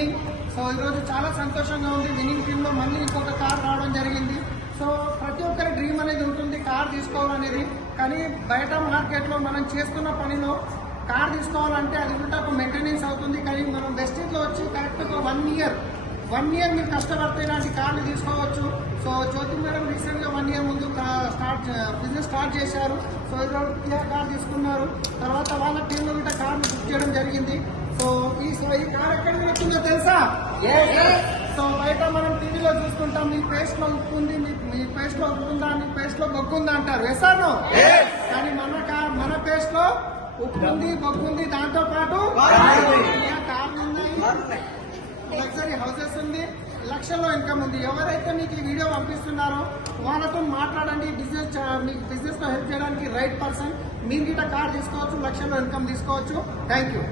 Winnowing. So ఈరోజు చాలా సంతోషంగా ఉంది. విన్నింగ్ టీంలో మళ్ళీ ఇంకొక కార్ రావడం జరిగింది. సో ప్రతి ఒక్కరి డ్రీమ్ అనేది ఉంటుంది కార్ తీసుకోవాలనేది. కానీ బయట మార్కెట్లో మనం చేస్తున్న పనిలో కార్ తీసుకోవాలంటే అది కూడా ఒక మెయింటెనెన్స్ అవుతుంది. కానీ మనం వెస్టీజ్లో వచ్చి కరెక్ట్గా 1 ఇయర్ మీరు కష్టపడితే ఇలాంటి కార్లు తీసుకోవచ్చు. సో జ్యోతి మేడం రీసెంట్గా 1 ఇయర్ ముందు బిజినెస్ స్టార్ట్ చేశారు. సో ఈరోజు కియా కార్ తీసుకున్నారు. తర్వాత వాళ్ళ టీంలో కూడా కార్లు బుక్ చేయడం జరిగింది. సో ఈ కార్ ఎక్కడికి వచ్చిందో తెలుసా? సో బయట మనం టీవీలో చూస్తుంటాం, మీ పేస్ట్ లో ఉప్పు ఉంది, మీ పేస్ట్ లో ఉప్పు ఉందా, మీ పేస్ట్ లో బొగ్గు ఉందా అంటారు. వేసాను. కానీ మన పేస్ట్ లో ఉప్పు ఉంది, బొగ్గు ఉంది, దాంతో పాటు కార్లు ఉన్నాయి, లగ్జరీ హౌసెస్ ఉంది, లక్షల్లో ఇన్కమ్ ఉంది. ఎవరైతే మీకు ఈ వీడియో పంపిస్తున్నారో వాళ్ళతో మాట్లాడండి. మీకు బిజినెస్ లో హెల్ప్ చేయడానికి రైట్ పర్సన్. మీరు గిట్ట కార్ తీసుకోవచ్చు, లక్షల్లో ఇన్కమ్ తీసుకోవచ్చు. Thank you.